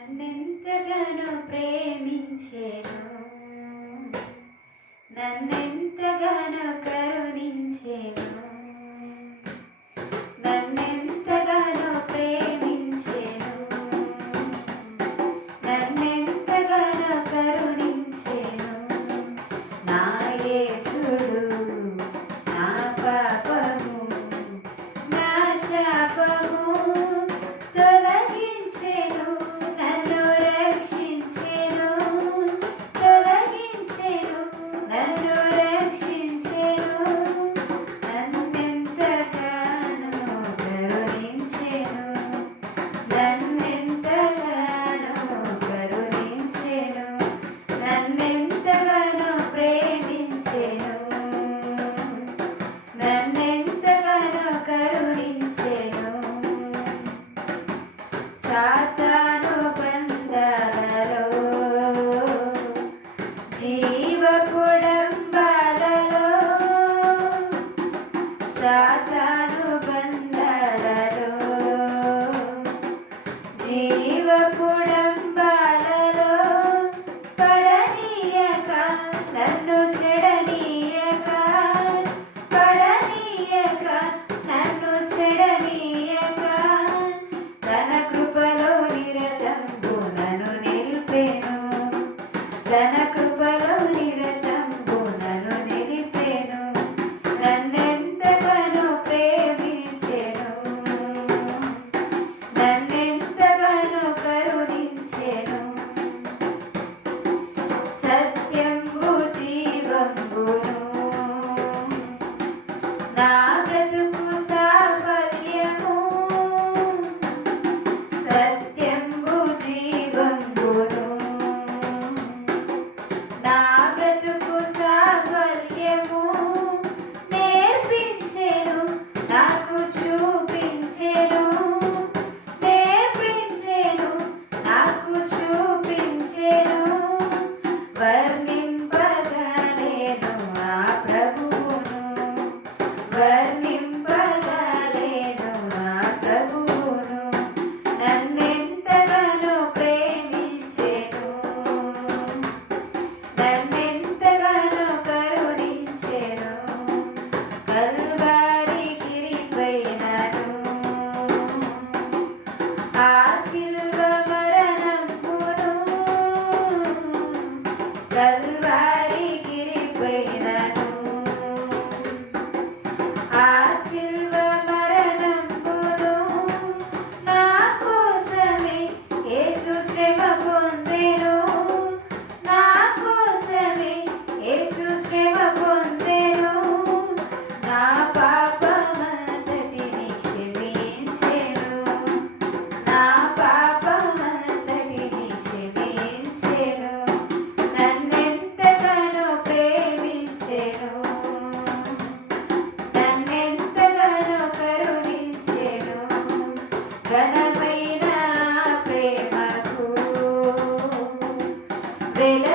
నన్నెంతగానో ప్రేమించెను, నన్నెంతగానో కరుణించెను, నన్నెంతగానో ప్రేమించెను, నన్నెంతగానో కరుణించెను. నా యేసుడు నా పాపము నా శాపము తొలగించెను, నన్ను రక్షించెను, తొలగించెను, నన్ను రక్షించెను, నన్నెంతగానో కరుణించెను, నన్నెంతగానో కరుణించెను, నన్నెంతగానో ప్రేమించెను, నన్నెంతగానో కరుణించెను. సాతాను బంధాలలో జీవపుడంబాలలో, సాతాను బంధాలలో జీవపుడంబాలలో పడనీయక, నన్ను చెడనీయక, పడనీయక, నన్ను చెడనీయక, తన కృపలో నిరతంబు నన్ను నిలిపెను, తన కృపలో నిరతంబు నన్ను నిలిపెను, నన్నెంతగానో ప్రేమించెను, నన్నెంతగానో కరుణించెను. సత్యంబు జీవంబును నా బ్రతుకు సాఫల్యము, సత్యంబు జీవంబును నా బ్రతుకు సాఫల్యము నేర్పించెను, నాకు చూపించెను, నేర్పించెను, నాకు చూపించెను. వర్ణింపగలేను ఆ ప్రభువును, వర్ణింపగలేను ఆ ప్రభువును, నన్నెంతగానో ప్రేమించెను, నన్నెంతగానో కరుణించెను. కల్వారి గిరిపైనను ఆ శిలువ మరణంబును, కల్వారి గిరిపైనను ఆ శిలువ మరణంబును నా కోసమే యేసు శ్రమ పొందెను, నా కోసమే యేసు శ్రమ పొందెను, నా పాపమంతటిని క్షమించెను, నా పాపమంతటిని క్షమించెను, నన్నెంతగానో ప్రేమించెను, నన్నెంతగానో కరుణించెను. ఘనమైన ప్రేమకు వెల